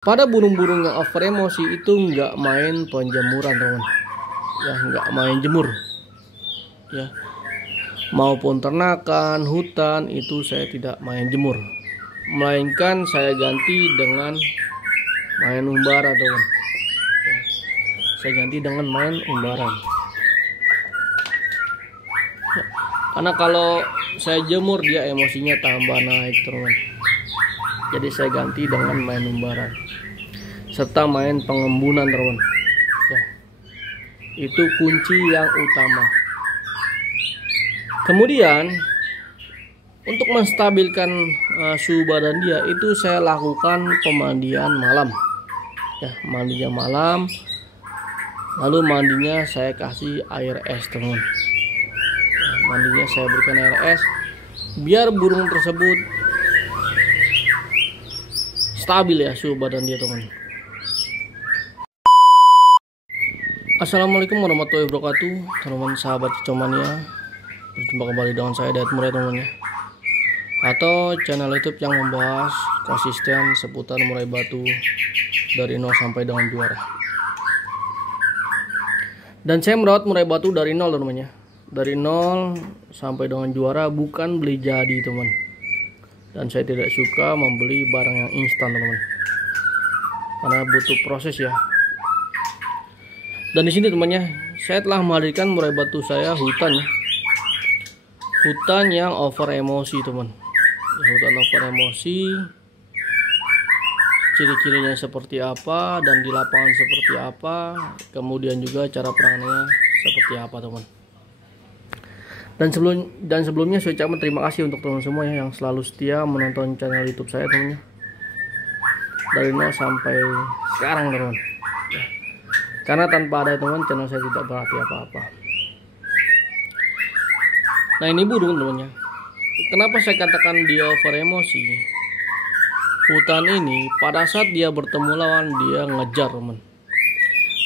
Pada burung-burung yang over emosi itu nggak main penjemuran, teman. Ya, nggak main jemur. Ya, maupun ternakan, hutan itu saya tidak main jemur, melainkan saya ganti dengan main umbara, teman. Ya, saya ganti dengan main umbaran. Ya, karena kalau saya jemur dia emosinya tambah naik, teman. Jadi saya ganti dengan main umbaran serta main pengembunan, teman. Ya, itu kunci yang utama. Kemudian untuk menstabilkan suhu badan dia itu saya lakukan pemandian malam. Ya, mandinya malam, lalu mandinya saya kasih air es, teman. Ya, mandinya saya berikan air es biar burung tersebut stabil ya suhu badan dia, teman. Assalamualaikum warahmatullahi wabarakatuh, teman-teman sahabat Cicomania. Berjumpa kembali dengan saya Dayat Murai, teman ya, atau channel YouTube yang membahas konsisten seputar murai batu dari nol sampai dengan juara. Dan saya merawat murai batu dari nol, teman ya, dari nol sampai dengan juara, bukan beli jadi, teman. Dan saya tidak suka membeli barang yang instan, teman, karena butuh proses ya. Dan di sini, temannya, saya telah menghadirkan murai batu saya hutan ya. Hutan yang over emosi, teman. Ya, hutan over emosi. Ciri-cirinya seperti apa dan di lapangan seperti apa, kemudian juga cara penanganannya seperti apa, teman. Dan sebelumnya saya ucapkan terima kasih untuk teman semua ya, yang selalu setia menonton channel YouTube saya, teman, dari nol sampai sekarang, teman. Ya, karena tanpa ada, teman, channel saya tidak berarti apa-apa. Nah, ini burung, temannya. Kenapa saya katakan dia over emosi? Hutan ini pada saat dia bertemu lawan, dia ngejar, teman.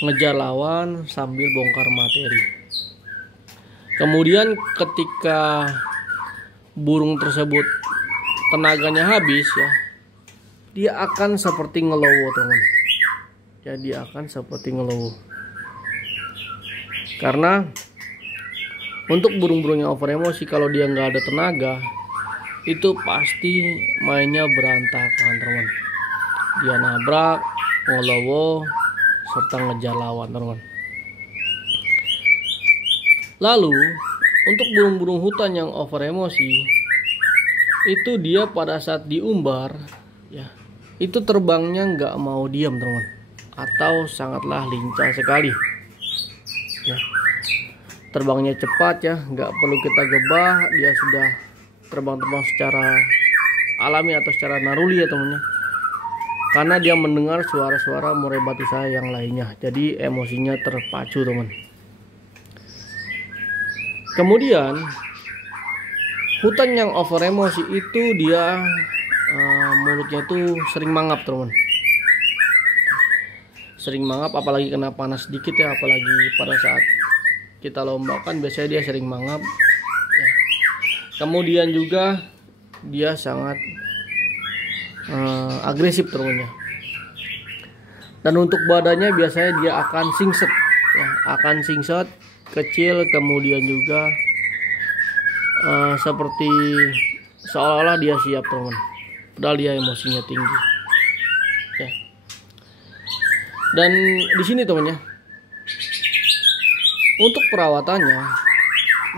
Ngejar lawan sambil bongkar materi. Kemudian ketika burung tersebut tenaganya habis ya, dia akan seperti ngelowo, teman. Ya, dia akan seperti ngelowo. Karena untuk burung-burung yang over emosi, kalau dia nggak ada tenaga, itu pasti mainnya berantakan, teman. Dia nabrak, ngelowo, serta ngejar lawan, teman. Lalu untuk burung-burung hutan yang over emosi, itu dia pada saat diumbar ya, itu terbangnya nggak mau diam, teman, atau sangatlah lincah sekali ya. Terbangnya cepat ya, nggak perlu kita gebah, dia sudah terbang-terbang secara alami atau secara naruli ya, temannya, karena dia mendengar suara-suara murai batu saya yang lainnya, jadi emosinya terpacu, teman. Kemudian hutan yang over emosi itu dia mulutnya itu sering mangap, teman. Sering mangap, apalagi kena panas sedikit ya, apalagi pada saat kita lomba kan biasanya dia sering mangap ya. Kemudian juga dia sangat agresif, teman ya. Dan untuk badannya biasanya dia akan singset ya, akan singset kecil, kemudian juga seperti seolah-olah dia siap, teman, padahal dia emosinya tinggi ya. Dan di sini, temannya, untuk perawatannya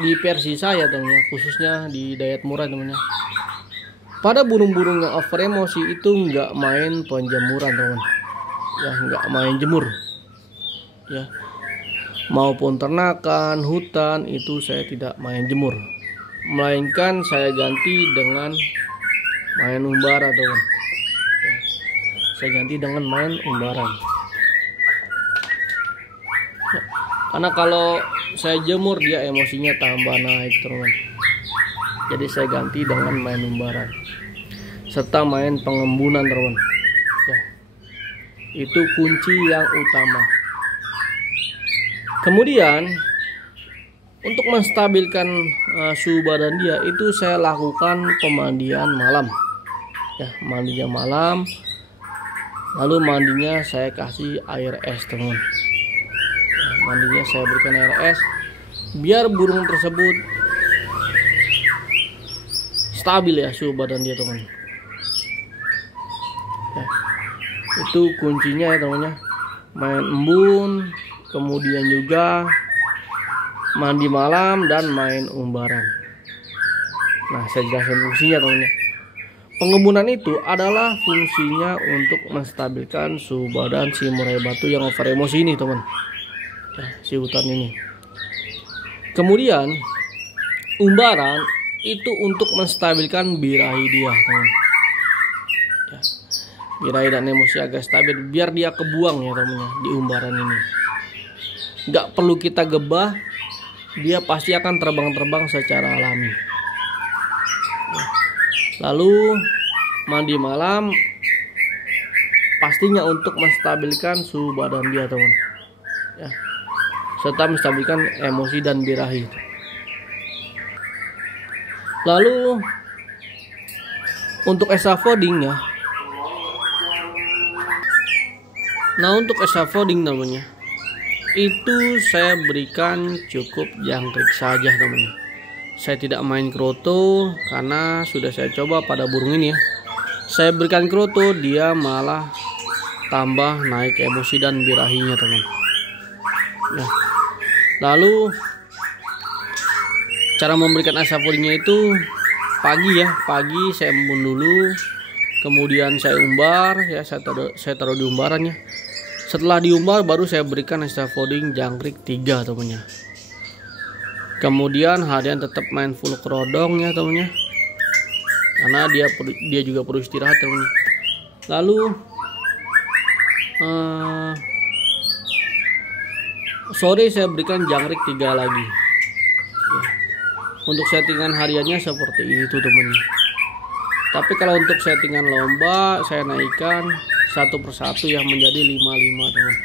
di versi saya, temannya, khususnya di Dayat Murai, temannya, pada burung-burung yang over emosi itu nggak main penjemuran, teman. Ya, nggak main jemur ya, maupun ternakan, hutan itu saya tidak main jemur, melainkan saya ganti dengan main umbara, teman. Ya, saya ganti dengan main umbaran. Ya, karena kalau saya jemur dia emosinya tambah naik, teman. Jadi saya ganti dengan main umbaran serta main pengembunan, teman. Ya, itu kunci yang utama. Kemudian untuk menstabilkan suhu badan dia itu saya lakukan pemandian malam. Ya, mandinya malam, Lalu mandinya saya kasih air es, teman. Mandinya saya berikan air es biar burung tersebut stabil ya suhu badan dia, teman. Itu kuncinya ya, temannya. Main embun, kemudian juga mandi malam dan main umbaran. Nah, saya jelaskan fungsinya, temannya. Pengembunan itu adalah fungsinya untuk menstabilkan suhu badan si murai batu yang over emosi ini, teman. Si hutan ini. Kemudian umbaran itu untuk menstabilkan birahi dia, teman. Ya, birahi dan emosi agak stabil biar dia kebuang ya, temannya, di umbaran ini. Gak perlu kita gebah, dia pasti akan terbang-terbang secara alami. Lalu mandi malam pastinya untuk menstabilkan suhu badan dia, teman. Ya, serta menstabilkan emosi dan birahi. Lalu untuk esafoding ya. Nah, untuk esafoding namanya itu saya berikan cukup jangkrik saja, temannya. Saya tidak main kroto karena sudah saya coba pada burung ini ya. Saya berikan kroto, dia malah tambah naik emosi dan birahinya, teman. Ya. Lalu cara memberikan esafodingnya itu pagi ya. Pagi saya embun dulu, kemudian saya umbar ya, saya taruh di umbarannya. Setelah diumbar baru saya berikan esafoding jangkrik 3, temannya. Kemudian harian tetap main full kerodong ya, temannya, karena dia juga perlu istirahat, temannya. Lalu sore saya berikan jangkrik 3 lagi ya. Untuk settingan hariannya seperti itu, temannya. Tapi kalau untuk settingan lomba saya naikkan satu persatu yang menjadi 5-5, teman.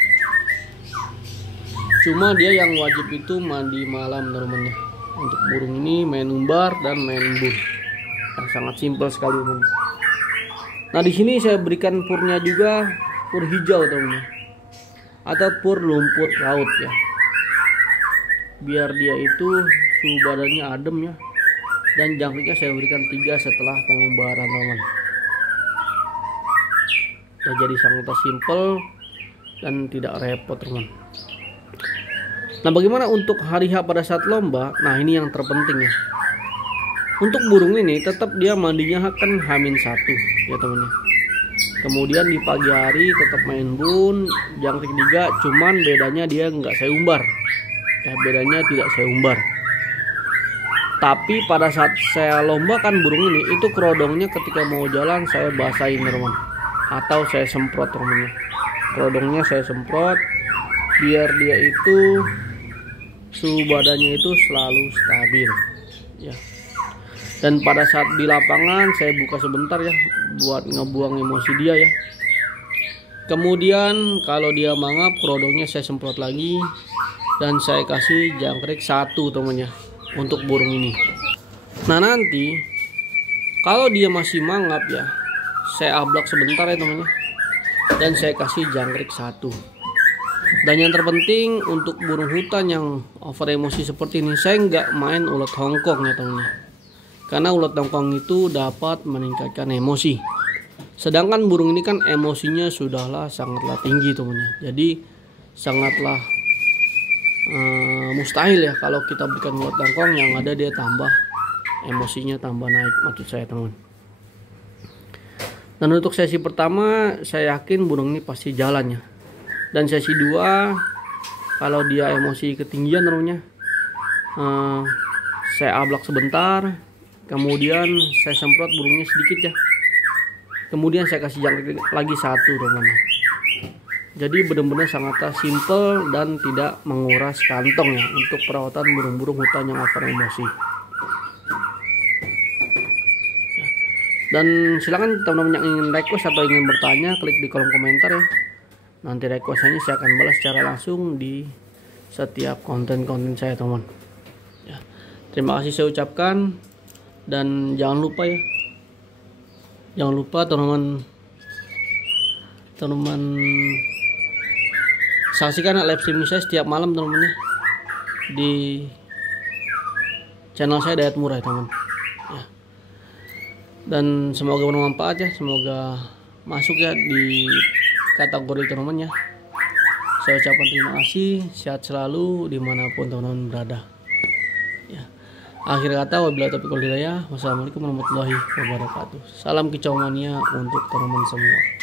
Cuma dia yang wajib itu mandi malam, teman-teman. Untuk burung ini main umbar dan main embun. Nah, sangat simpel sekali, teman. Nah, di sini saya berikan purnya juga pur hijau, teman, atau pur lumpur laut ya. Biar dia itu suhu badannya adem ya. Dan jangkriknya saya berikan 3 setelah pengumbaran, teman. Nah, jadi sangat simpel dan tidak repot, teman. Nah, bagaimana untuk hari H pada saat lomba? Nah, ini yang terpenting ya. Untuk burung ini tetap dia mandinya kan H-1 ya, temannya. Kemudian di pagi hari tetap main bun, jangkrik 3, cuman bedanya dia nggak saya umbar. Ya, bedanya tidak saya umbar. Tapi pada saat saya lombakan burung ini, itu kerodongnya ketika mau jalan saya basahin, teman. Atau saya semprot, temannya. Kerodongnya saya semprot biar dia itu suhu badannya itu selalu stabil ya. Dan pada saat di lapangan saya buka sebentar ya buat ngebuang emosi dia ya. Kemudian kalau dia mangap, kerodongnya saya semprot lagi dan saya kasih jangkrik 1, temannya, untuk burung ini. Nah, nanti kalau dia masih mangap ya, saya ablak sebentar ya, temannya, dan saya kasih jangkrik 1. Dan yang terpenting untuk burung hutan yang over emosi seperti ini, saya nggak main ulat Hongkong ya, temannya. Karena ulat Hongkong itu dapat meningkatkan emosi. Sedangkan burung ini kan emosinya sudahlah sangatlah tinggi, temannya. Jadi sangatlah mustahil ya kalau kita berikan ulat Hongkong yang ada dia tambah emosinya tambah naik, maksud saya, teman. Dan untuk sesi pertama saya yakin burung ini pasti jalan ya. Dan sesi 2 kalau dia emosi ketinggian, temannya, saya ablak sebentar, kemudian saya semprot burungnya sedikit ya, kemudian saya kasih jangkrik lagi 1, teman-teman. Jadi benar-benar sangat simple dan tidak menguras kantong ya untuk perawatan burung-burung hutan yang over emosi. Dan silakan teman-teman yang ingin request atau ingin bertanya, klik di kolom komentar ya. Nanti requestannya saya akan balas secara langsung di setiap konten-konten saya, teman. Ya, terima kasih saya ucapkan, dan jangan lupa ya, jangan lupa teman-teman teman-teman saksikan live streaming saya setiap malam teman-teman ya, di channel saya Dayat Murah teman ya. Dan semoga bermanfaat ya, semoga masuk ya di kategori teman-teman ya. Saya ucapkan terima kasih, sehat selalu dimanapun teman-teman berada ya. Akhir kata, wabillahi taufiq wal hidayah. Wassalamualaikum warahmatullahi wabarakatuh. Salam kicau mania untuk teman-teman semua.